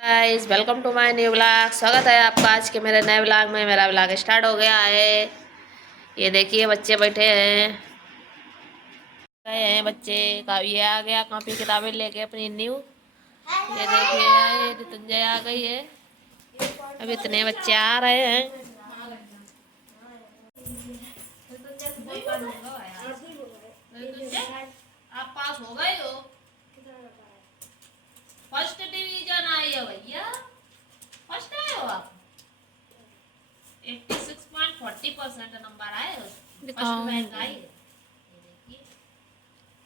Guys welcome to my new vlog. स्वागत है आपका आज के मेरे नए व्लॉग में। मेरा व्लॉग स्टार्ट हो गया है। ये देखिए बच्चे बैठे हैं, गए हैं बच्चे का। ये आ गया कॉपी किताबें लेके अपनी न्यू। ये देखिए ये ऋतुंजय आ गई है। अब इतने बच्चे आ रहे हैं। आप पास हो गए हो, फर्स्ट डिवीजन आई है भैया, फर्स्ट आए हो आप। 86.40% नंबर आए हो, फर्स्ट रैंक आई है।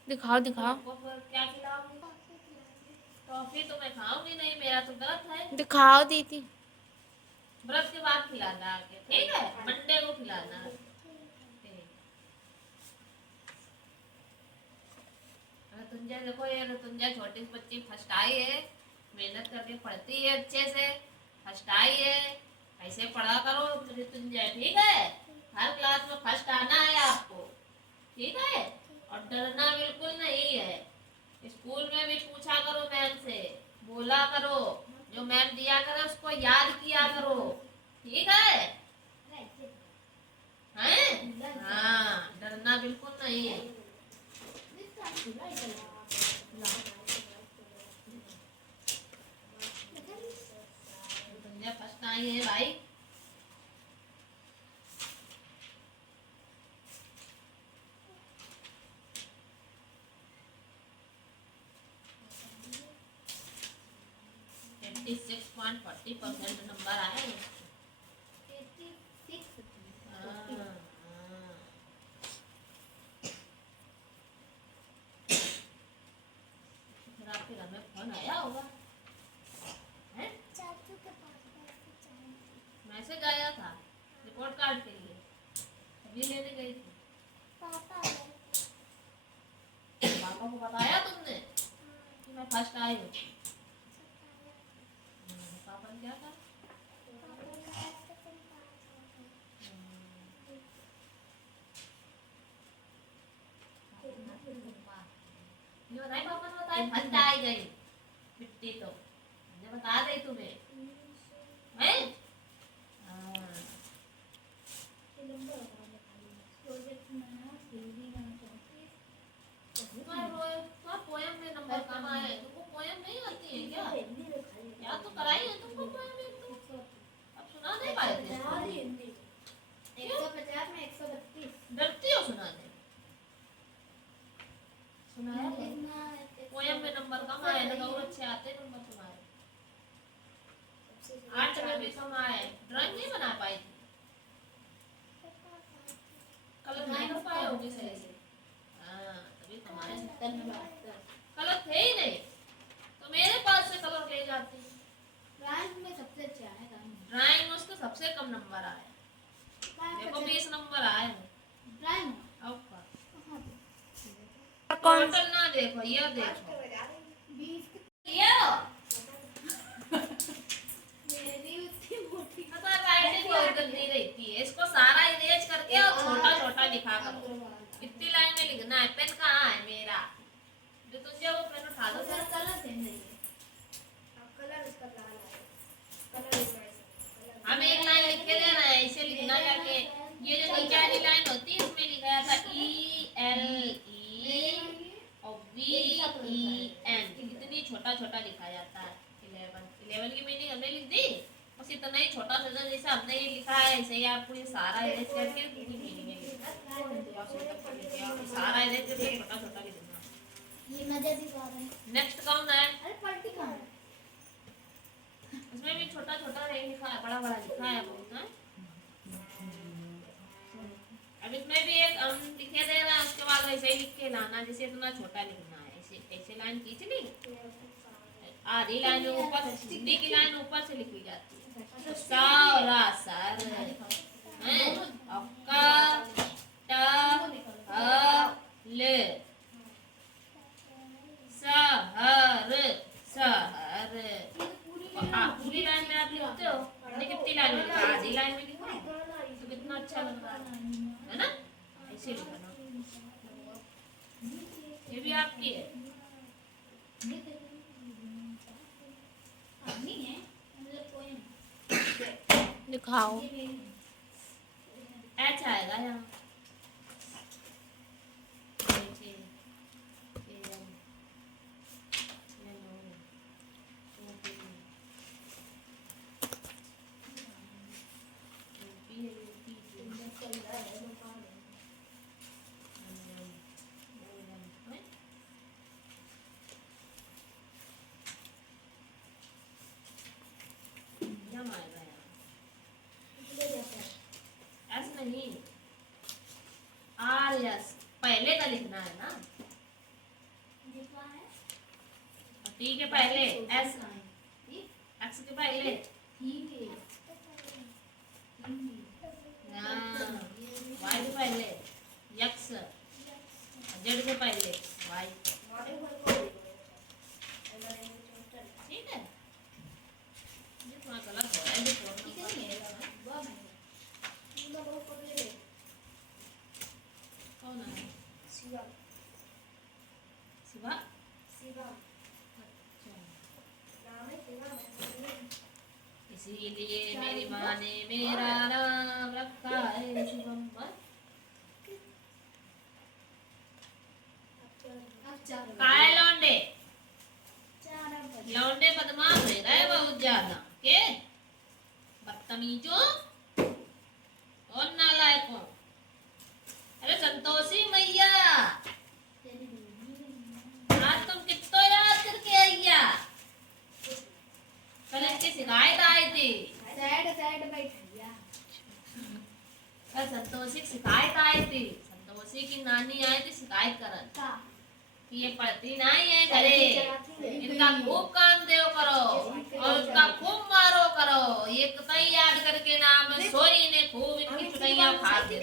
दिखाओ दिखाओ। क्या खिलाओगी? टॉफी तो मैं खाऊंगी नहीं, मेरा तो व्रत है। दिखाओ दीदी। व्रत के बाद खिलाना आके, ठीक है? मंडे को खिलाना। ऋतुंजय देखो, ये ऋतुंजय छोटी बच्ची फर्स्ट आई है। मेहनत करके पढ़ती है अच्छे से, फर्स्ट आई है। ऐसे पढ़ा करो ऋतुंजय, ठीक है? हर क्लास में फर्स्ट आना है आपको, ठीक है? और डरना बिल्कुल नहीं है। स्कूल में भी पूछा करो मैम से, बोला करो, जो मैम दिया करे उसको याद किया करो, ठीक है? हैं? हाँ, डरना बिल्कुल नहीं है। फर्स्ट आई है भाई। एट्टी 6.40% नंबर आए। आपके घर में फोन आया होगा, हैं? मैसेज आया था रिपोर्ट कार्ड के लिए, अभी लेने गई थी। पापा को बताया तुमने कि मैं फर्स्ट आई हूँ? पापा ने क्या कहा? नहीं, पापा ने बताया फर्स्ट आई गई मिट्टी, तो मुझे बता दे तुम्हें, हैं? पोयम में नंबर कम आए। तुमको पोयम नहीं आती है क्या? याद तो कराई है तुमको पोयम एक तो, अब सुना नहीं पाए थे। 150 में 132 डरती हो सुनाने? सुनाया पोयम में नंबर कम आए ना, और अच्छे आते नंबर तुम्हारे। आर्ट में भी कम आए, ड्राइंग नहीं बना पाई थी, कलर नहीं कर पाए होगी सही से। हाँ, तभी तुम्हारे कलर थे ही नहीं, तो मेरे पास से कलर ले जाती। ड्राइंग में सबसे अच्छा है, ड्राइंग में उसके सबसे कम नंबर आए। देखो 20 नंबर आए ड्राइंग। टोटल ना देखो, ये देखो ये मेरी उतनी मोटी पता राइटिंग बहुत गंदी रहती है। इसको सारा इरेज करके और छोटा छोटा लिखा करो। कितनी लाइन में लिखना है? पेन कहाँ है मेरा? जो तुझे वो पेन उठा दो। कलर सेम नहीं है, कलर इसका लाल है, कलर हम एक लाइन लिख के देना है, ऐसे लिखना जाके। ये जो नीचे वाली लाइन होती है इसमें लिखा जाता ELE और VEN, इतनी छोटा छोटा लिखा जाता है। 11 की मीनिंग हमने लिख दी, बस इतना ही छोटा सा जैसे हमने ये लिखा है ऐसे ही आपको ये सारा इरेज करके पूरी मीनिंग है सारा इरेज करके छोटा छोटा लिखना। ये मजा दिखा रहे हैं। नेक्स्ट कौन है? अरे पलटी कहाँ है? उसमें भी छोटा छोटा रे लिखा है, बड़ा बड़ा लिखा है बहुत है। अब इसमें भी एक लिखे दे रहा है, उसके बाद वैसे ही लिख के लाना, जैसे इतना छोटा लिखना है। ऐसे ऐसे लाइन खींच ली, आधी लाइन ऊपर से, हिंदी की लाइन ऊपर से लिखी जाती है। सारा सर हैं, अक्का ट ले सहर सहर। पूरी लाइन में आप लिखते हो, हमने कितनी लाइन में लिखा? आधी लाइन में लिखा तो कितना अच्छा लग रहा है ना? ऐसे लिखना। ये भी आपकी है। दिखाओ। ऐसा आएगा यहाँ नीचे, एवन, लेनो, ओपी, ओपी है यूपी, अनवन, ओवन, है? यम आएगा यहाँ एस नहीं आर एस पहले का लिखना है ना टी के पहले एस एक्स के पहले वाई के पहले यक्स जेड के पहले वाई ठीक है ये थोड़ा गलत हो रहा है कौन है शिवा इसीलिए मेरी माँ ने मेरा नाम रखा है शिवम। काय लौंडे लौंडे बदमाश हो गए बहुत ज्यादा के बदतमीजों और नालायकों। अरे संतोषी मैया आज तुम कितना याद करके आइया कल इसकी शिकायत आई थी कल संतोषी की शिकायत आई थी संतोषी की नानी आई थी शिकायत करन कि ये पढ़ती नहीं है घरे इनका खूब काम देव करो और उसका खूब मारो करो ये कतई याद करके नाम सोई ने खूब इनकी चुटैया फाड़ दे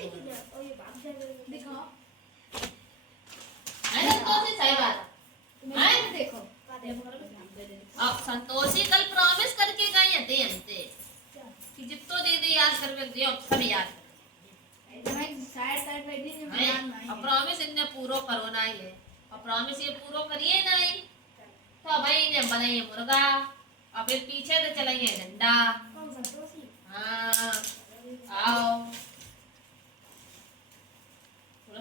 है संतोषी सही बात है देखो अब संतोषी कल प्रॉमिस करके गई थे अंते कि जितो दीदी याद करके दियो सब याद और प्रॉमिस इनने पूरो करो ना ये और प्रॉमिस ये पूरो करिए नहीं तो भाई इन्हें बनाइए मुर्गा और फिर पीछे से चलाइए झंडा। हाँ आओ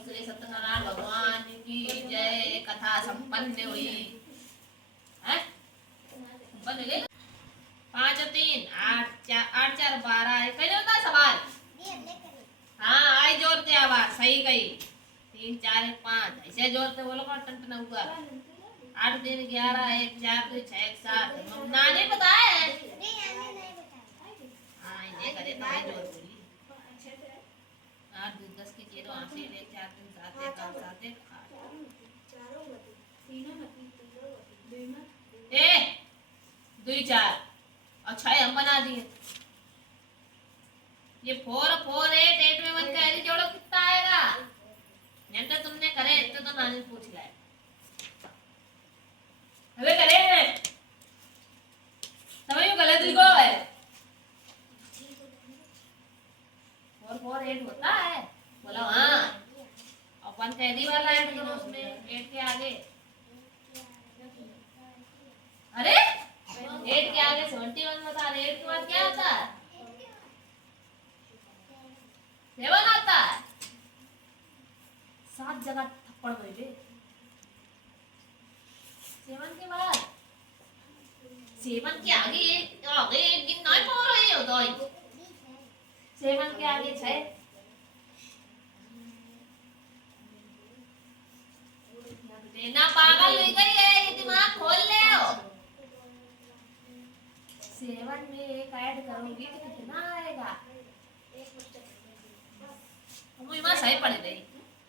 श्री सत्यनारायण भगवान की जय कथा संपन्न हुई है संपन्न हुई 5 और 3 8 4 12 कहीं होता सवाल हाँ आई जोड़ते आवाज सही कही 3 4 1 5 ऐसे जोड़ते बोलो का टंटना हुआ 8 3 11 1 4 2 6 1 7 ना नहीं पता है हाँ ये करे तो आई जोड़ बोली 8 2 10 की 0 8 1 4 3 7 1 8 7 1 8 ए 2 4 और 6 हम बना दिए ये 4 4 8 8 में 1 का एरी जोड़ो कितना आएगा जैसे तुमने करे इतने तो नानी पूछ लाए अबे करे हैं समझ में गलत लिखो है 4 4 8 होता है बोला हाँ और 1 का एरी वाला ऐड करो उसमें 8 के आगे अरे 8 के आगे 71 बता रहे 8 के बाद क्या होता है 7 आता है 7 जगह थप्पड़ गई 7 के बाद 7 के आगे एक गिन नहीं पा रहे हो तो 7 के आगे 6 ना पागल हो गई है ये दिमाग खोल ले 7 में एक ऐड करोगी तो कितना आएगा मुझे मां सही पड़ रही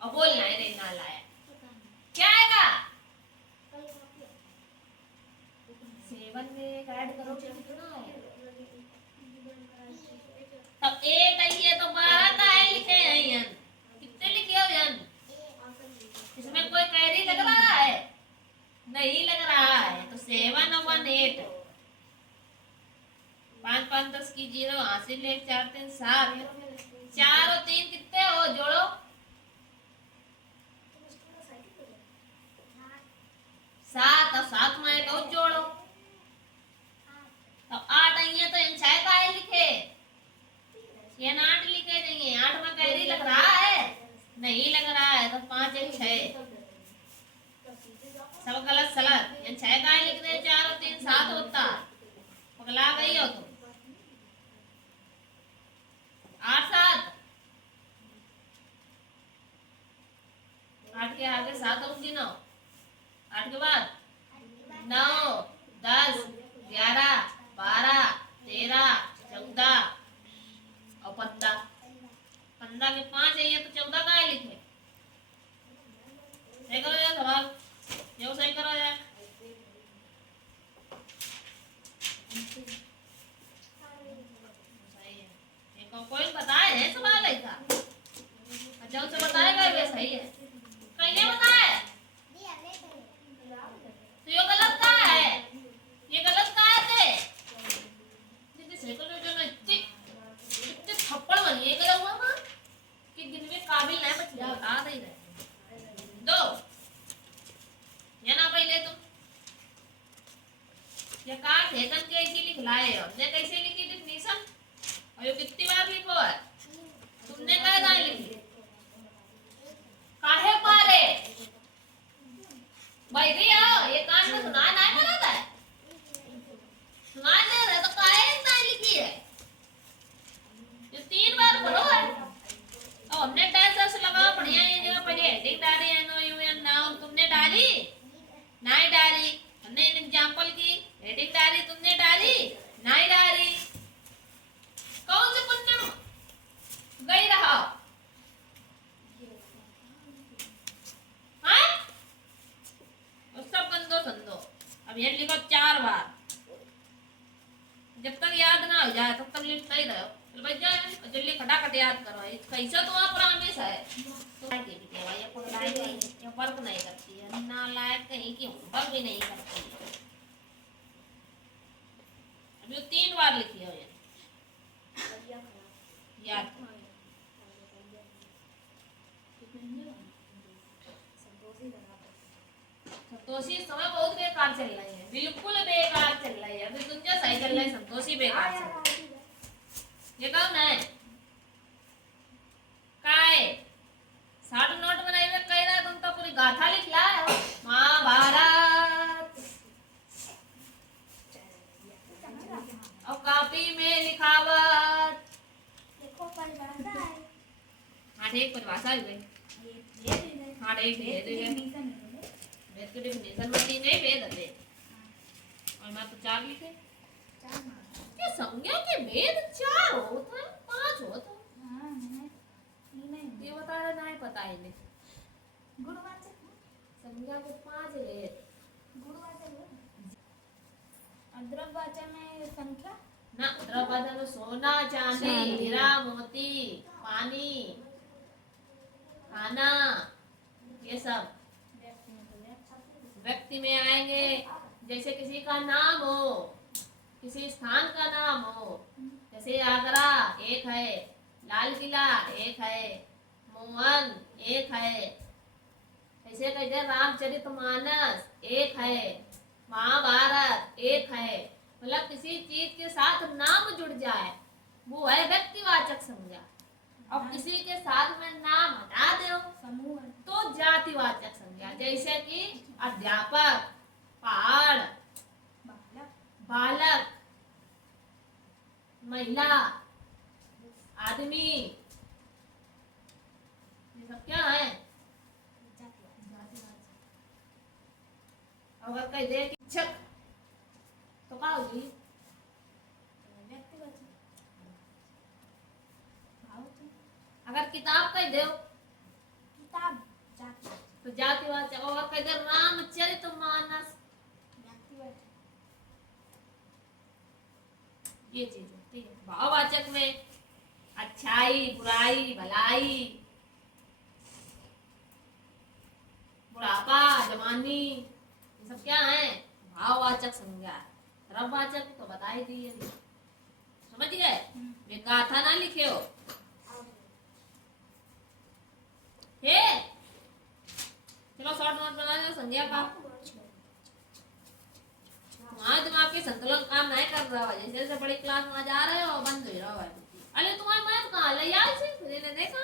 और बोलना है रे ना लाया क्या आएगा 7 में एक ऐड करोगे तो कितना आएगा तब एक आई है तो 12 का है लिखे हैं यन कितने लिखे हो यन इसमें कोई कैरी लग रहा है नहीं लग रहा है तो 7 और 1 8 5 5 10 की 0 हासिल 1 4 3 7 4 और 3 कितने हो जोड़ो 7 और 7 में एक और जोड़ो हो तुम? 8 7 8 के आगे 7 और गिनो। 8 के बाद 9 10 11 12 13 14 और 15। 15 में 5 है तो 14 का है लिखे। सही करो यार सवाल, ये सही करो यार। सही है, एक कोई बताए है सवाल ऐसा, अच्छा उसे बताएगा वे सही है, कहीं नहीं बताए तो ये गलत का है, ये गलत का है थे जितने सेकंड जो ना इतने इतने थप्पड़ बनिए करा हुआ मां कि दिन में काबिल नहीं बच बता दे रहे दो ये ना पहले तुम ये काट है तन कैसे लिख लाए हो ने कैसे लिखी डेफिनेशन और ये कितनी बार लिखो है तुमने क्या गाय लिखी काहे पारे भाई भैया ये कान में सुना नहीं बनाता है सुना दे रहे तो काहे गाय लिखी है ये 3 बार पढ़ो है और हमने टेंस लगा बढ़िया ये जगह पढ़ी हेडिंग डाली है नो यू एन नाउन तुमने डाली नहीं डाली हमने एग्जांपल की हेडिंग डाली तुमने डाली नहीं डाली कौन से पुण्य गई रहा हाँ और सब गंदो संदो अब ये लिखो 4 बार जब तक याद ना हो जाए तब तक लिखते ही रहो चल भाई जाए जल्दी खटाखट याद करो कैसा तो आप प्रॉमिस है तो के भी देवा ये पढ़ाई ये वर्क नहीं करती है ना लायक कहीं की होमवर्क भी नहीं करती है अभी 3 बार लिखी हो ये याद संतोषी समय बहुत बेकार चल रही है बिल्कुल बेकार चल रही है अभी तुम जो सही चल रही है संतोषी बेकार चल रही है ये कौन है काय 60 नोट बनाए हुए कह रहा तुम तो पूरी गाथा लिख लाए हो महाभारत और कॉपी में लिखावत देखो परिभाषा है हाँ ठीक परिभाषा है भाई हाँ ठीक भेद के डेफिनेशन में 3 नहीं भेद दे और मैं तो 4 लिखे ये संज्ञा के भेद 4 होता है 5 होता है हाँ नहीं ये बता रहा नहीं पता है इन्हें गुणवाचक संज्ञा के 5 भेद गुणवाचक अद्रव्यवाचक में संख्या ना द्रव्यवाचक में सोना चांदी हीरा मोती पानी खाना ये सब व्यक्ति में आएंगे जैसे किसी का नाम हो किसी स्थान का नाम हो जैसे आगरा एक है लाल किला एक है मोहन एक है ऐसे कहते रामचरितमानस एक है महाभारत एक है मतलब किसी चीज के साथ नाम जुड़ जाए वो है व्यक्तिवाचक संज्ञा और किसी के साथ में नाम हटा दो समूह तो जातिवाचक संज्ञा जैसे कि अध्यापक पहाड़ बालक महिला आदमी ये सब क्या है अगर कह दे शिक्षक तो क्या होगी अगर किताब कह दो किताब जाति तो जातिवाचक और कह दे रामचरितमानस ये चीज है ठीक है भाववाचक में अच्छाई बुराई भलाई बुढ़ापा जवानी ये सब क्या है भाववाचक संज्ञा द्रव्यवाचक तो बता ही दी है समझ गए वे गाथा ना लिखे हो हे चलो शॉर्ट नोट बना लो संज्ञा का तुम्हारा दिमाग के संतुलन काम नहीं कर रहा है जैसे जैसे बड़ी क्लास में जा रहे हो बंद हो रहा है अरे तुम्हारा मैथ कहाँ ले यार से मैंने देखा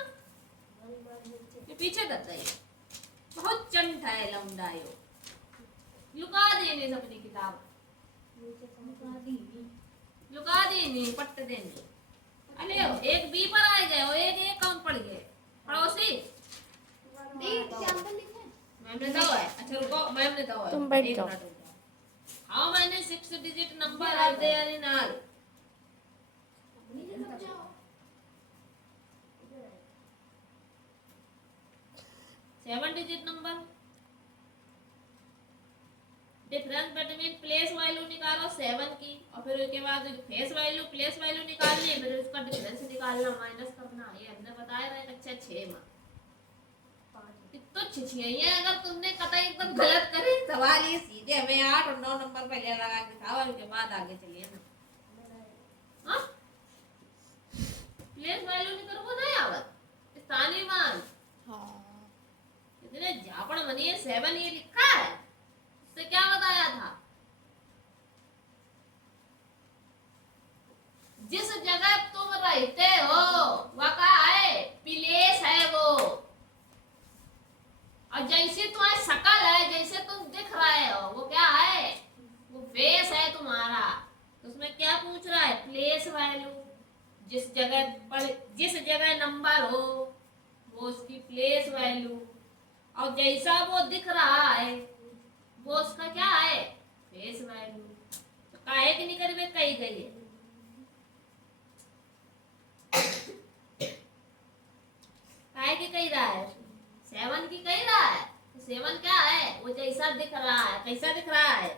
ये पीछे कर रही है बहुत चंट है लौंडायो लुका देने अपनी किताब लुका नहीं पट्टे देने। अरे एक बी पर आ गए और एक ए काउंट पड़ गए पड़ोसी। डी एग्जांपल लिखे मैम ने दो है। अच्छा रुको मैम ने दो है। तुम बैठ एक जाओ। मिनट रुक जाओ। How many 6 digit number are there in all? Seven digit number. Difference between place value निकालो 7 की और फिर उसके बाद फेस वैल्यू प्लेस वैल्यू निकालनी है, फिर उसका डिफरेंस निकालना माइनस करना। ये हमने बताया था कक्षा 6 में। तो छिछिया अगर तुमने कतई एकदम गलत करे सवाल ये सीधे हमें 8 और 9 नंबर पहले लगा के दिखाओ और उसके बाद आगे चलिए ना। हाँ प्लेस वैल्यू निकालो वो नहीं आवत स्थानीय मान। हाँ इतने जापड़ बनी है 7 ये लिखा है। इससे क्या बताया था? जिस जगह तुम रहते हो वह का है प्लेस है वो। और जैसे तुम्हारी शकल है जैसे तुम दिख रहे हो वो क्या है? वो फेस है तुम्हारा। तो उसमें क्या पूछ रहा है? Place value. जिस जगह पर जिस जगह नंबर हो वो उसकी प्लेस वैल्यू। और जैसा वो दिख रहा है वो उसका क्या है? Face value. तो काहे की निकल में कही गई है? काहे की कही रहा है? 7 की कही रहा है। तो 7 क्या है? वो जैसा दिख रहा है। कैसा दिख रहा है?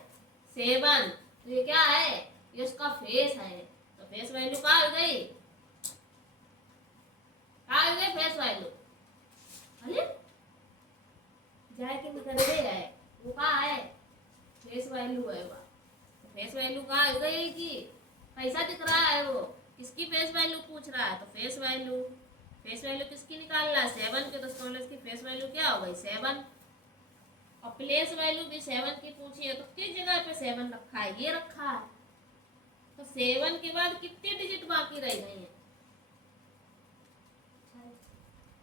7। तो ये क्या है? ये उसका फेस है। तो फेस वैल्यू कहाँ हो गई? कहाँ हो गई फेस वैल्यू? अरे जाए के निकल गई है वो कहाँ है? फेस वैल्यू है वो। तो फेस वैल्यू कहाँ हो गई कि कैसा दिख रहा है वो? किसकी फेस वैल्यू पूछ रहा है? तो फेस वैल्यू। फेस वैल्यू किसकी निकालना है? 7 के। तो स्कॉलर्स की फेस वैल्यू क्या हो गई? 7। और प्लेस वैल्यू भी 7 की पूछी है। तो किस जगह पे 7 रखा है? ये रखा है। तो 7 के बाद कितने डिजिट बाकी रह गई हैं?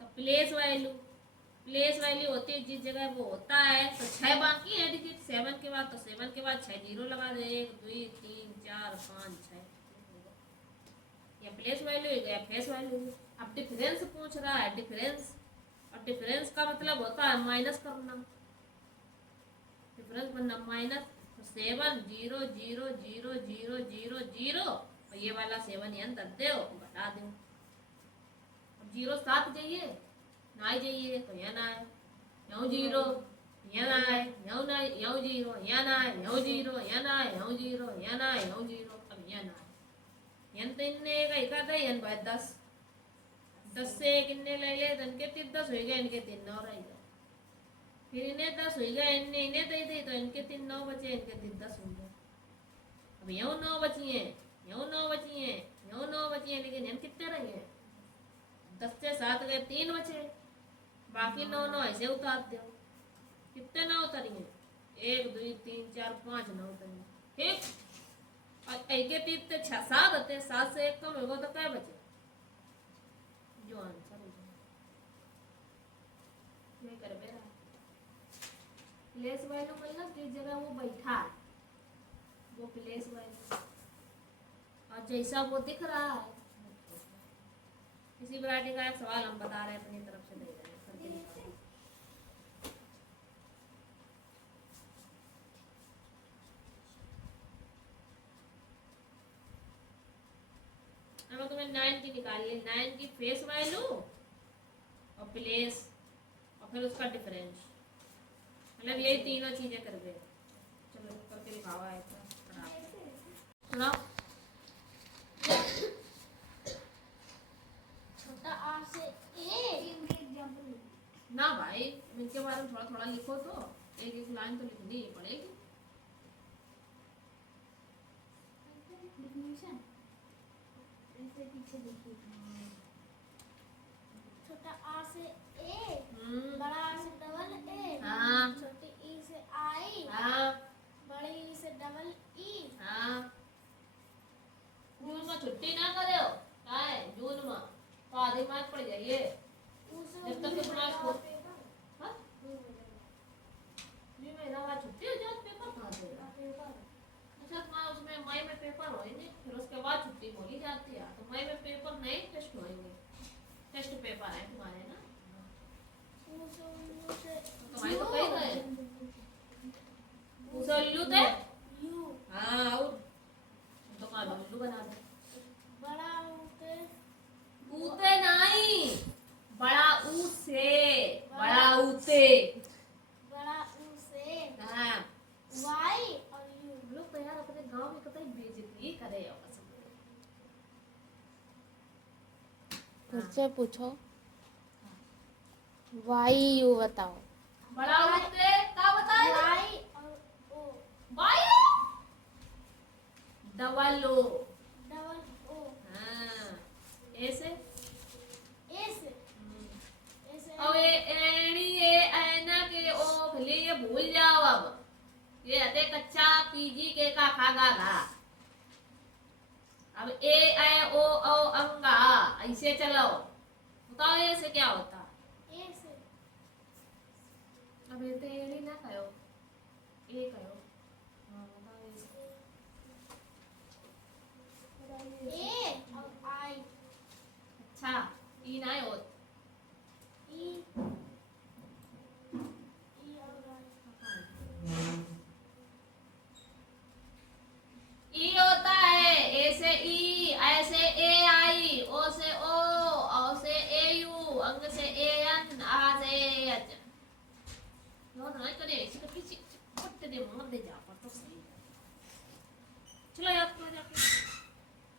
तो प्लेस वैल्यू होती है जिस जगह वो होता है। तो 6 बाकी है डिजिट 7 के बाद। तो 7 के बाद 6 जीरो लगा दे। 1 2 3 4 5 6। ये प्लेस वैल्यू हो गया फेस वैल्यू। अब डिफरेंस पूछ रहा है। डिफरेंस और डिफरेंस का मतलब होता है माइनस करना। डिफरेंस बनना माइनस। तो 7 0 0 0 0 0 0 और ये वाला 7 यहाँ दे दो बता दो। अब 0 साथ जाइए ना जाइए तो यहाँ ना है यहाँ 0 यहाँ ना है यहाँ ना यहाँ 0 यहाँ ना है यहाँ 0 यहाँ ना है यहाँ 0 यहाँ ना है यहाँ 0 अब यहाँ ना है यहाँ तो इनने का इकादा यहाँ बाय 10 से एक इनने ले ले तो इनके 10 हो गए। इनके 3 9 रह गए। फिर इन्हें 10 हो गए। इन्हें दे दी तो इनके 3 9 बचे। इनके 3 10 हो गए। अब यहाँ 9 बची हैं यहाँ 9 बची हैं यहाँ 9 बची हैं। लेकिन यहाँ कितने रह गए? 10 से 7 गए 3 बचे। बाकी 9 9 ऐसे उतार दो। कितने 9 उतरी हैं? 1 2 3 4 5 9 उतरी। ठीक। और एक के 3 से 6 7 होते। 7 से 1 कम होगा तो क्या बचे? जो आंसर हो जाए ये कर बेरा। प्लेस वैल्यू मतलब जिस जगह वो बैठा है वो प्लेस वैल्यू। और जैसा वो दिख रहा है। इसी वैरायटी का एक सवाल हम बता रहे हैं अपनी तरफ से दे रहे हैं। अब तुम्हें 9 की निकालिए। 9 की फेस वैल्यू और प्लेस और फिर उसका डिफरेंस। मतलब यही तीनों चीजें कर गए। चलो करके दिखाओ है सुनाओ। छोटा आ से ए एग्जांपल ना भाई इनके बारे में थोड़ा थोड़ा लिखो तो एक एक लाइन तो लिखनी ही पड़ेगी। डिफिनेशन ऐसे पीछे देखिए। छोटा आ से ए बड़ा आ से डबल ए हाँ छोटी ई से आई हाँ बड़ी ई से डबल ई। हाँ जून में छुट्टी ना करे हो क्या है? जून में तो आधे मार्क पड़ जाइए जब तक के क्लास हो। हाँ जी महीना बाद छुट्टी हो जाए पेपर कहाँ से? अच्छा तुम्हारा उसमें मई में पेपर होएंगे। फिर उसके बाद छुट्टी बोली जाती है। तो मई में पेपर नए टेस्ट होंगे, टेस्ट पेपर है तुम्हारे ना। तुम्हारे तो कई गए उसे उल्लू थे। हाँ और तो कहाँ उल्लू बना दे। ऊते नहीं, बड़ा ऊ से, बड़ा ऊते। हाँ हम लोग तो यार अपने गांव में कतई बेइज्जती करे आपस में। मुझसे पूछो वाई यू बताओ। बड़ा ऊते क्या बताए? Y double O. हाँ ऐसे अब ये एनी ये ऐना के ओ भले ये भूल जाओ। अब ये हते कच्चा पीजी के का खागा गा। अब ए ऐ ओ औ अंगा ऐसे चलो बताओ ऐसे क्या होता। अब ये तेरी ना कहो ए कहो। हाँ बताओ ऐसे। अच्छा ई ना हो। ई होता है ए से ई, ऐ से ए आई, ओ से ओ से ए यू, अंग से ए एन, आ से ए एच। नो ना करे इसे तो किसी पट्टे दे मत दे जा पर तो सही। चलो याद करो जाके,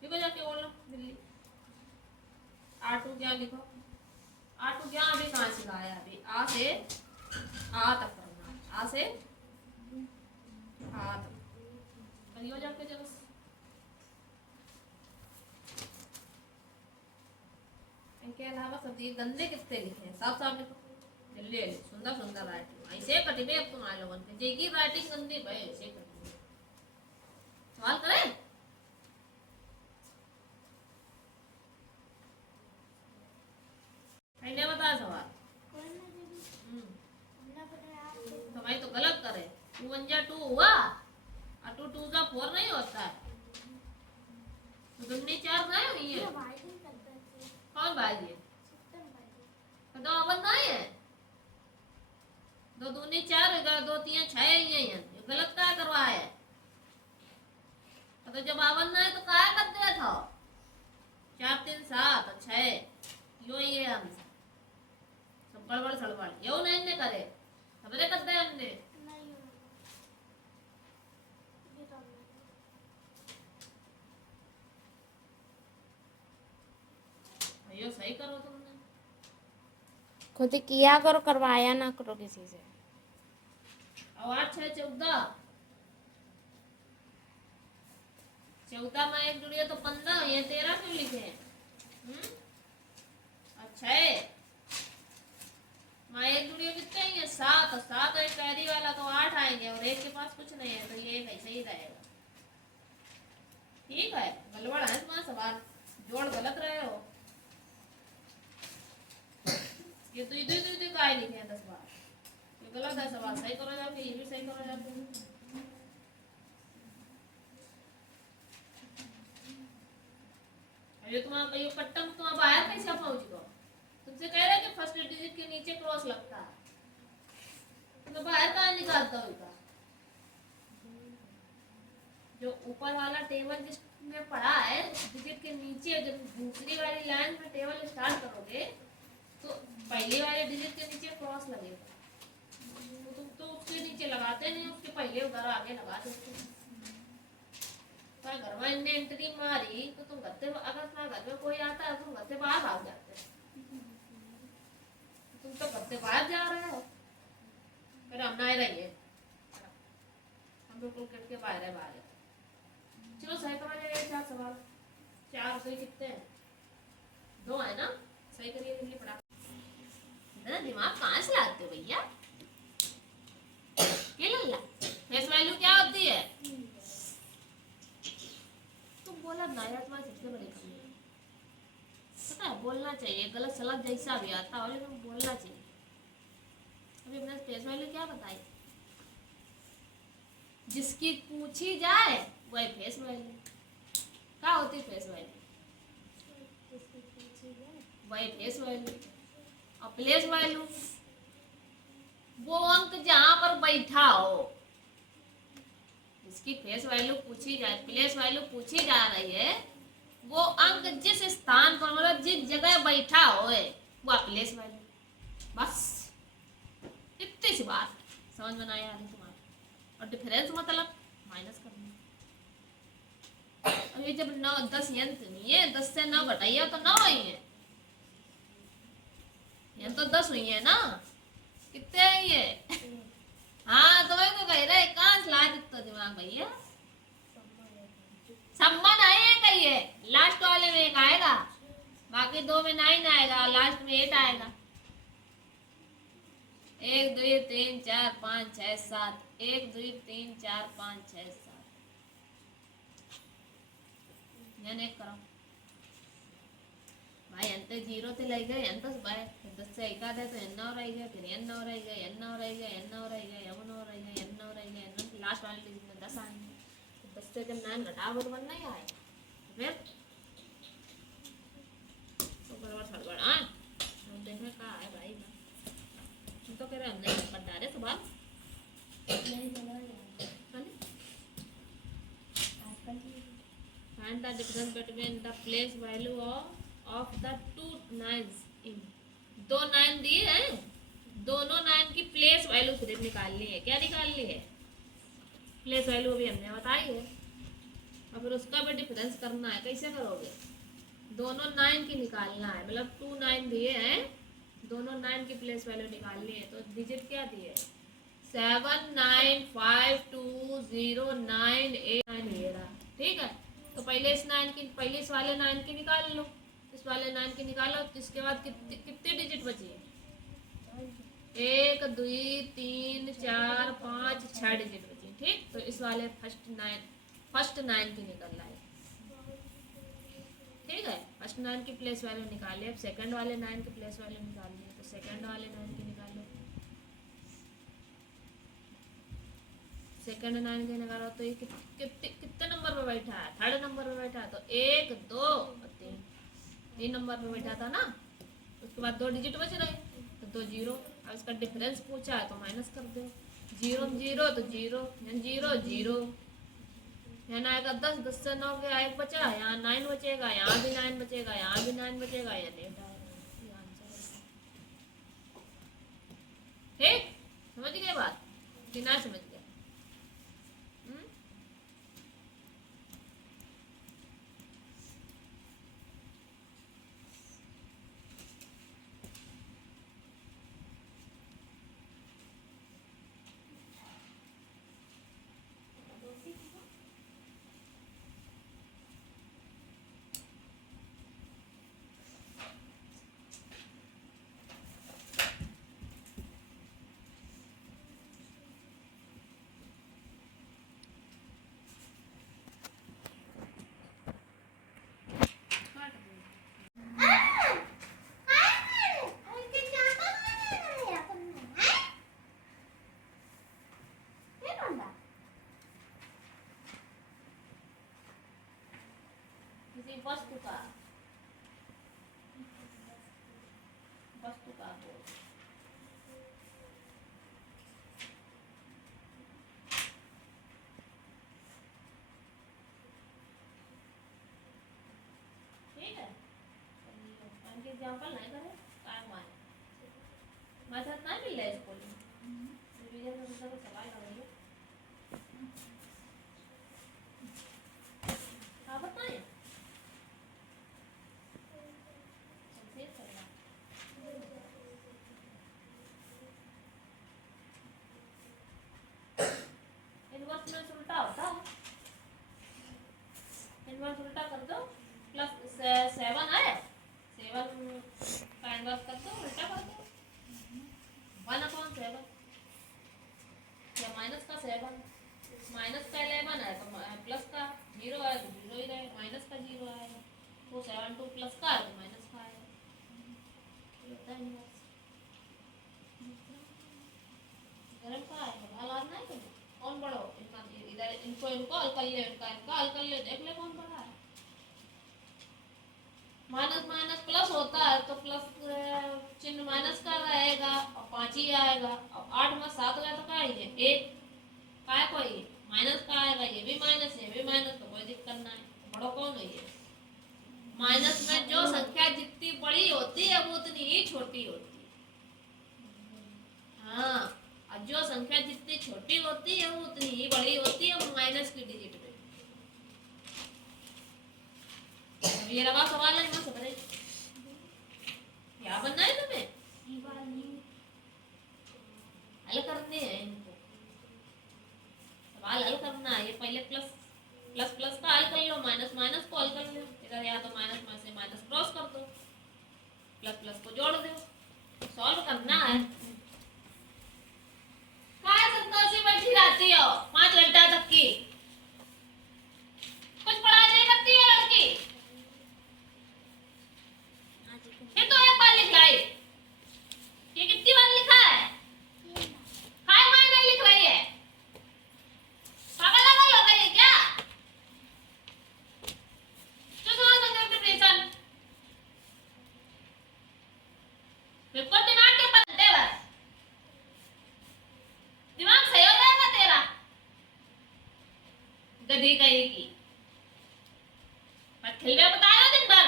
लिखो जाके बोल लो दिल्ली। आटू क्या लिखो? आटू क्या अभी कहाँ से लाया? अभी आ से आ तक करना, आ से आ तक करियो जाके जरा। इनके अलावा सब ये गंदे कितने लिखे हैं, साफ साफ लिखो जल्दी जल्दी। सुंदर सुंदर राइटिंग ऐसे कटी पे अब तुम आ लोगन के जेगी राइटिंग गंदी भाई ऐसे कटी। सवाल करें? पहले बता सवाल। तो भाई तो गलत करे। 2 1 जा 2 हुआ और 2 2 जा 4 नहीं होता है। तो दुन्नी 4 नहीं हुई है। कौन भाई ये? तो अपन नहीं है। 2 दूनी 4 होगा, 2 3 6 ही है। ये गलत क्या करवा है? तो जब आवन ना है तो क्या कर दिया था? 4 3 7 6 यो ये आंसर। सब गड़बड़ सड़बड़ यो नहीं ने करे सबरे करते हैं हमने। यो सही करो तुमने। खुद किया करो, करवाया ना करो किसी से। और 8 6 14 14 में एक जुड़िए तो 15, ये 13 क्यों लिखे हैं? अच्छा है माँ एक जुड़िए कितने हैं? 7 7 एक कैरी वाला तो 8 आएंगे और एक के पास कुछ नहीं है तो ये कैसे ही रहेगा। ठीक है गड़बड़ है तुम्हारा सवाल, जोड़ गलत रहे हो। ये तो इधर काय लिखे हैं 10 बार। ये गलत है सवाल, सही करो जाके, ये भी सही करो जाके। ये तुम्हारा ये पट्टा में तुम्हारा बाहर कैसे पहुंच गया? तुमसे कह रहे हैं कि फर्स्ट डिजिट के नीचे क्रॉस लगता है, तो बाहर कहाँ निकालता होगा? जो ऊपर वाला टेबल जिसमें पड़ा है डिजिट के नीचे, जब दूसरी वाली लाइन में टेबल स्टार्ट करोगे तो पहले वाले डिजिट के नीचे क्रॉस लगेगा। तो तुम तो उसके नीचे लगाते नहीं, उसके पहले उधर आगे लगा देते। पर घर में इनने एंट्री मारी तो तुम घर से, अगर तुम्हारे घर में कोई आता है तुम घर से बाहर भाग जाते। तुम तो घर से बाहर जा रहे हो, फिर हम ना रहिए, हम बिल्कुल गेट के बाहर है बाहर। चलो सही करो जाएगा। 4 सवाल 4 से कितने हैं? 2 है ना, सही करिए जल्दी पढ़ा। इतना दिमाग कहाँ से लाते हो भैया? क्या लल्ला फेस वैल्यू क्या होती है? तुम बोला ना यार, तुम्हारी सबसे बड़ी कमी है। पता है बोलना चाहिए, गलत सलत जैसा भी आता हो लेकिन बोलना चाहिए। अभी अपने फेस वैल्यू क्या बताई? जिसकी पूछी जाए वही फेस वैल्यू। होगी फेस वैल्यू? वही फेस वैल्यू। और प्लेस वैल्यू वो अंक जहां पर बैठा हो, इसकी फेस वैल्यू पूछी जाए, प्लेस वैल्यू पूछी जा रही है, वो अंक जिस स्थान पर मतलब जिस जगह बैठा हो वो प्लेस वैल्यू। बस इतनी सी बात समझ में नहीं आ रही तुम्हारे। और डिफरेंस मतलब माइनस करना। अब ये जब 9 10 यंत्र नहीं है, 10 से 9 घटाइए तो 9 ही है, ये तो 10 हुई है ना, कितने है ये? हाँ तो मैं तो कह रहे कहाँ से ला दिखता दिमाग भैया। सम्मान आए हैं कहिए, लास्ट वाले में 1 आएगा, बाकी 2 में 9 आएगा, लास्ट में 8 आएगा। 1 2 3 4 5 6 7, 1 2 3 4 5 6 7, यानी करो भाई अंत 0 ते लग गए अंत भाई 10 से 1 आते तो n और रह गए, फिर n और रह गए, n और रह गए, n और रह गए, m और रह गए, n और रह गए, n लास्ट वाले डिजिट में 10 आएंगे। तो 10 से जब 9 घटाओगे तो 1 नहीं आएगा, फिर तो बराबर सड़बड़। हाँ हम देखें कहाँ है भाई ना, तुम तो कह रहे हम नहीं पढ़ रहे सवाल find the difference between the place value of the two nines in। 2 9 दिए हैं, दोनों 9 की प्लेस वैल्यू सिर्फ निकालनी है। क्या निकालनी है? प्लेस वैल्यू अभी हमने बताई है, और फिर उसका भी डिफरेंस करना है। कैसे करोगे? दोनों 9 की निकालना है, मतलब 2 9 दिए हैं, दोनों 9 की प्लेस वैल्यू निकालनी है। तो डिजिट क्या दिए? 7 9 5 2 0 9 8 9 ये रहा। ठीक है, तो पहले इस 9 की, पहले इस वाले 9 की निकाल लो, इस वाले 9 की निकालो, तो इसके बाद कितने डिजिट बची है? 1 2 3 4 5 6 डिजिट बची। ठीक, तो इस वाले फर्स्ट 9 की निकल रहा है। ठीक है, फर्स्ट 9 की प्लेस वैल्यू निकालिए, अब सेकंड वाले 9 की प्लेस वैल्यू निकालिए, तो सेकंड वाले 9 की निकालो, सेकंड 9 के निकालो, तो ये कितने नंबर पे बैठा है? 3rd नंबर पे बैठा है, तो 1 2 और 3 नंबर पे बैठा था ना। उसके बाद 2 डिजिट बच रहे, तो 2 0। अब इसका डिफरेंस पूछा है तो माइनस कर दो, 0 0 तो 0 0 0, यहाँ आएगा 10, 10 से 9 गया 1 बचा, यहाँ 9 बचेगा, यहाँ भी 9 बचेगा, यहाँ भी 9 बचेगा, यहाँ 8 आएगा। ठीक, समझ गए बात कि ना समझ गए? वस्तु का बोध। ठीक है, एग्जाम्पल नहीं करे काय माने मैं साथ नहीं मिल रहा है स्कूल में, रिवीजन में दूसरा को सवाल करेंगे। हाँ बताएं, इन्वर्स उल्टा होता है, इन्वर्स उल्टा कर दो, प्लस 7 है, 7 का इन्वर्स कर दो, उल्टा कर दो, 1/7 या माइनस का 7, माइनस का 11 है तो प्लस का 0 है तो 0 ही रहे, माइनस का 0 आएगा, वो 7 2 प्लस का है तो माइनस का आएगा। गरम का आएगा, हालात नहीं करो कौन बड़ा हो, इनका इधर इनको हल कर ले, इनका हल कर ले, देख ले कौन बड़ा है। तो प्लस चिन्ह माइनस का रहेगा और 5 ही आएगा। अब 8 में 7 गया तो क्या है 1 काय कोई माइनस का आएगा, ये भी माइनस है, ये भी माइनस, तो कोई दिक्कत ना है। बड़ा कौन है ये? माइनस में जो संख्या जितनी बड़ी होती है वो उतनी ही छोटी होती है। हाँ, और जो संख्या जितनी छोटी होती है वो उतनी ही बड़ी होती है माइनस की डिजिट में। अब ये लगा सवाल है ना समझे क्या बनना है तुम्हें? हल करने हैं इनको, सवाल हल करना है। ये पहले प्लस प्लस प्लस का हल कर लो, माइनस माइनस को हल कर लो। इधर या तो माइनस में से माइनस क्रॉस कर दो, प्लस प्लस को जोड़ दो, सॉल्व करना है। काय संतोषी बैठी रहती हो 5 घंटा तक की, कुछ पढ़ाई नहीं करती है लड़की। ये तो एक बार लिख लाई, ये कितनी बार लिखा है? काय माय नहीं लिख रही है, पागल पागल हो गई है क्या? पेपर दिमाग के पलटे बस, दिमाग सही हो जाएगा तेरा। गधी कहीं की पर खिलवे बताया दिन भर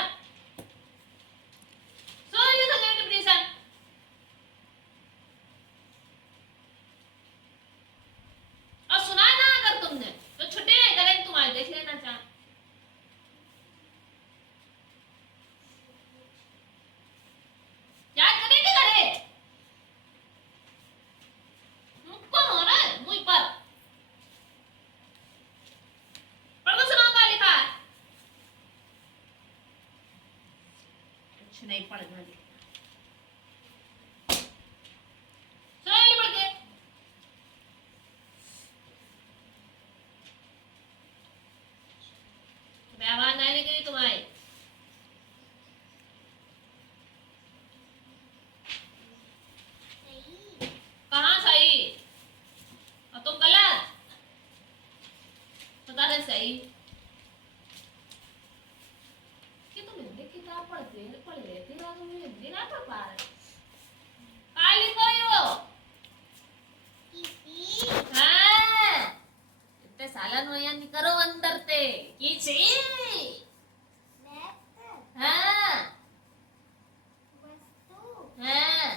सो डिप्रेशन। और सुनाया ना अगर तुमने तो छुट्टी नहीं करेंगे तुम्हारे, देख लेना चाह। याद करेंगे करे कौन हो रहा है मुझ पर? पढ़ो सुनाओ क्या लिखा है? कुछ नहीं पढ़ना लिखना, सुनाओ ये पढ़ के। आवाज नहीं निकली तुम्हारी। कहाँ सही और तुम गलत? बता दे सही कि तुम हिंदी किताब पढ़ लेती हो, तुम हिंदी ना पढ़ पा रहे। काय लिखो यो? हाँ, इतने सालन हो या निकरो अंदर ते किसी। हाँ हाँ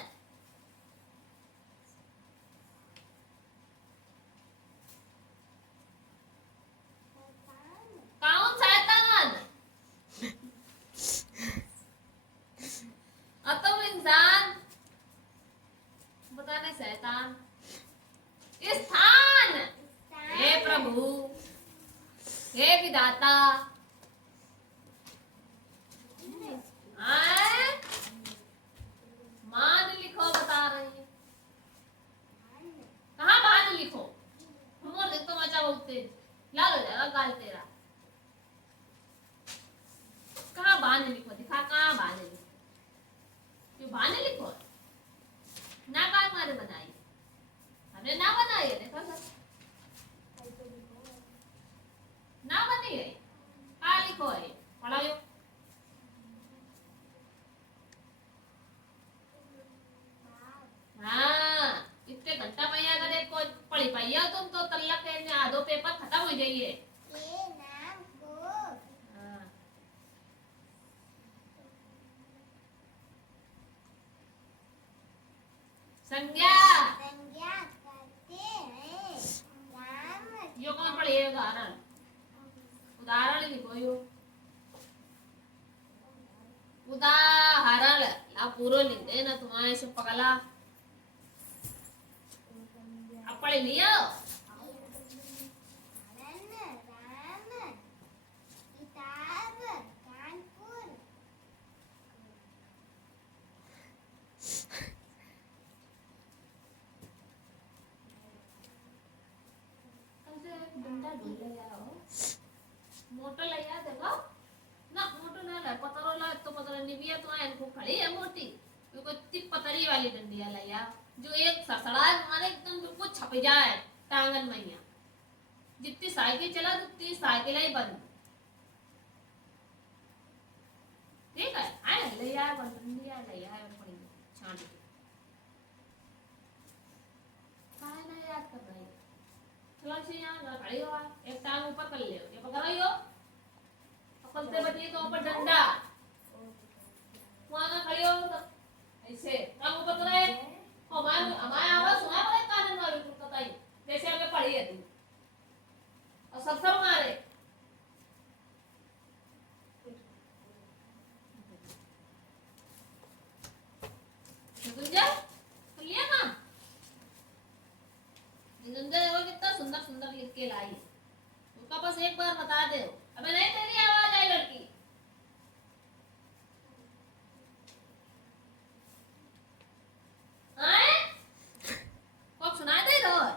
कौन शैतान? और तुम इंसान बताने शैतान। स्थान, हे प्रभु, हे विधाता। मान लिखो बता रही है, कहाँ मान लिखो? मोर देख तो मचा बोलते लाल हो जाएगा गाल तेरा। कहाँ बान लिखो, दिखा कहाँ बान लिखो, क्यों बान लिखो? ना काय मारे बनाई, हमने ना बनाई है, देखो सब ना बनी है। कहाँ लिखो है पढ़ाओ। हाँ, इतने घंटा मैया करे कोई पढ़ी पाइया तुम तो तल्ला के आधो पेपर खत्म हो जाइए। हाँ। संज्ञा करते हैं नाम। यो कौन पढ़ी है? उदाहरण, उदाहरण लिखो यो उदाहरण। आप पूरा लिख देना तुम्हारे से पगला। अब पढ़ लियो। राम किताब कानपुर। मोटो लिया देखो ना, मोटो ना ला पतरो ला तो पतरो निबिया तो आयन को खड़ी है मोटी, क्योंकि इतनी पतरी वाली डंडिया लिया जो एक ससड़ा मारे एकदम बिल्कुल छप जाए टांगन मैया। जितनी साइकिल चला उतनी साइकिल ही बंद। ठीक है, आए ले यार बंद तो ऊपर डंडा वहां खड़ी हो तो ऐसे काम ऊपर तो रहे हमारे आवाज सुना पड़े कान में बिल्कुल कतई जैसे हमें पढ़ी है तू और सब मारे लिया काम देखो कितना सुंदर सुंदर लिख के लाई उनका बस एक बार बता दे अबे नहीं तेरी आवाज आई लड़की आए कब सुनाई दे रहा है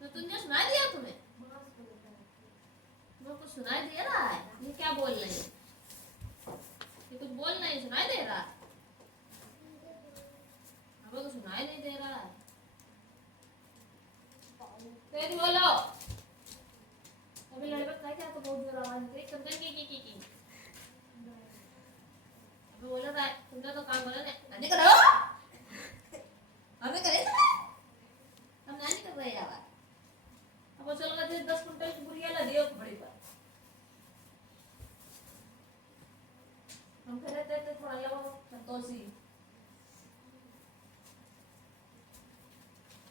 तो तुझे सुनाई दिया तुम्हें वो कुछ सुनाई दे रहा है ये क्या बोल रहे हैं ये कुछ बोल नहीं सुनाई दे रहा है हमें तो सुनाई नहीं दे रहा है तेरी बोलो अभी लड़का क्या क्या तो बहुत जोर आवाज निकली समझ की अभी बोल रहा है तुमने तो काम करा नहीं करो हमें करे हम नहीं कर रहे यार अब चल गए 10 कुंटल की बुरिया लगी हो बड़ी पर हम करे थे तो थोड़ा लो संतोषी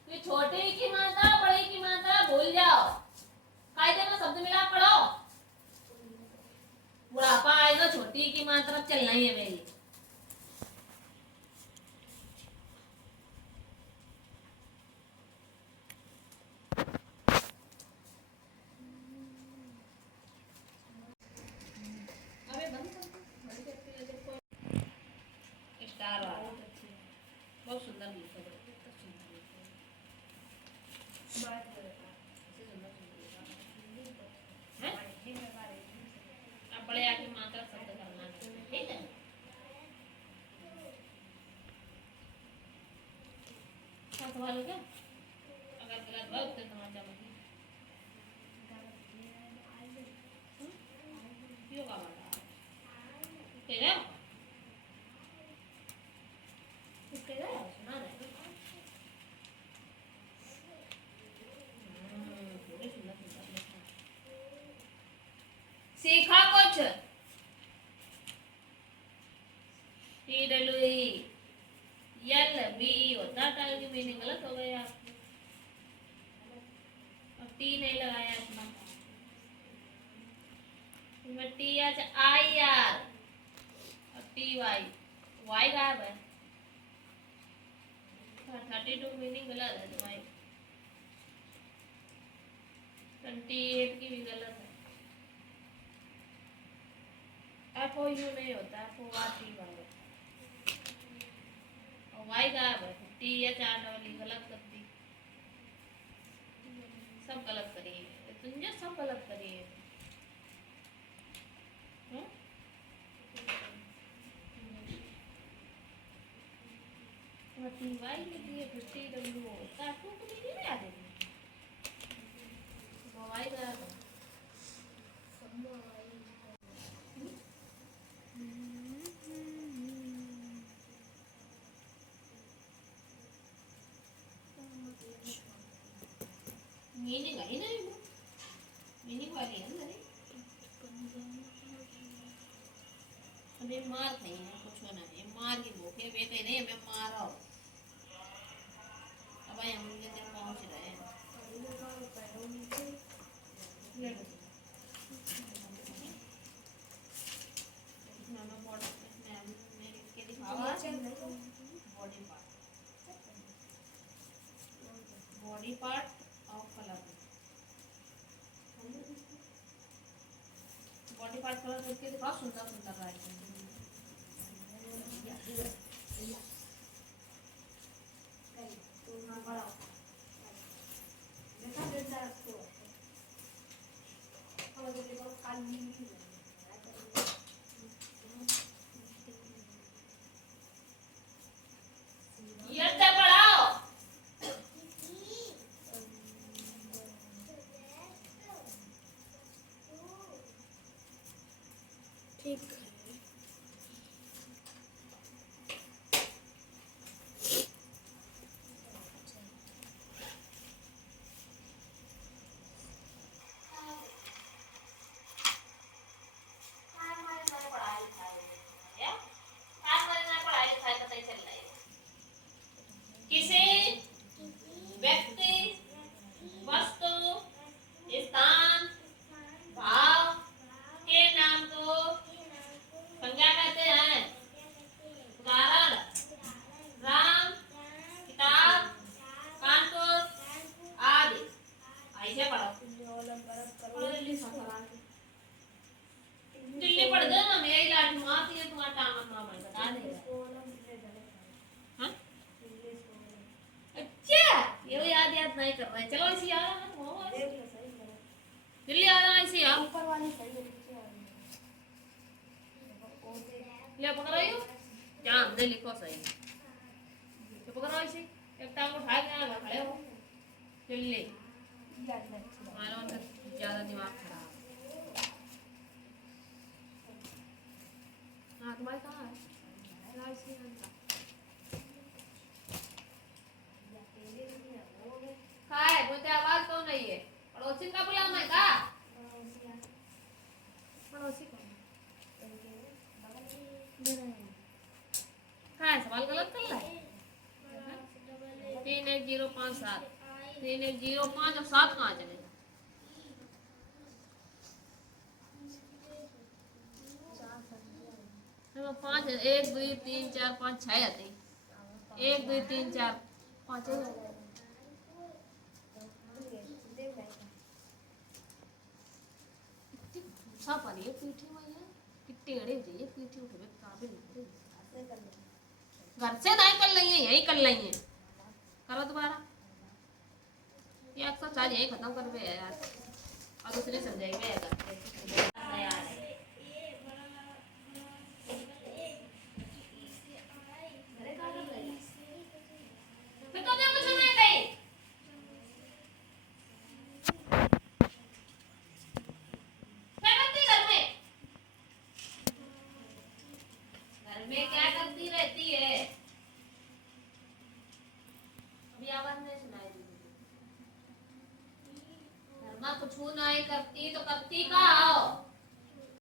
कि छोटे की मात्रा बड़े की मात्रा भूल जाओ कायदे में शब्द मिला पढ़ो बुढ़ापा आएगा छोटी की मात्रा चलना ही है मेरी अबे बंद कर बंद करके लगे कोई स्टार वाला बहुत सुंदर लिखा है कितना सुंदर लिखा है बात कर रहा है अब बड़े आके मात्रा शब्द करना ठीक है क्या सवाल हो गया अगर गलत हुआ उत्तर समझ जाओ क्यों का बता ठीक है इसके लिए सुना रहे सीखा कुछ TWELB होता टाइम की मीनिंग गलत हो गया अब टी नहीं लगाया अपना इसमें THIR और TY वाई गायब है 32 मीनिंग गलत है तुम्हारी 28 की भी गलत है FOU नहीं होता FORT वाला और वाई गायब है THRE गलत कर दी सब गलत करिए तुझे सब गलत करिए TY लिखी है 50W होता है तो कुछ नहीं आ रही वाई गायब है मीनिंग आई नहीं वो मीनिंग वाली है ना अबे मार खाई है कुछ होना है मार की भूखे बेटे नहीं हमें मारो अब भाई हम उनके दिन पहुंच रहे हैं body part of colour body part colour करके दिखाओ सुंदर सुंदर राइटिंग ये से पढ़ाओ ठीक है नहीं कर रहे। चलो इसी आ दिल्ली आ रहा इसी आ ऊपर वाली सही है, नीचे वाली ले पकड़ रही हो ध्यान दे लिखो सही तो पकड़ रही इसी एक टांग उठा के ना खड़े हो दिल्ली मानो उनका ज्यादा दिमाग खराब हाँ तुम्हारे कहाँ है ला इसी कहाँ है बोलते आवाज क्यों नहीं है पड़ोसी का बुला मैं का पड़ोसी कौन कहाँ है सवाल गलत कर रहा है 31057 310 और 7 कहाँ चलेगा देखो 5 1 2 3 4 5 6 आते हैं 1 2 3 4 5 सब पर ये पीठी में है कितने अड़े हो जाइए पीठी उठे काबिल घर से नहीं कर लेंगे यही कर लेंगे करो दोबारा ये 104 यही खत्म कर यार और दूसरे समझाएंगे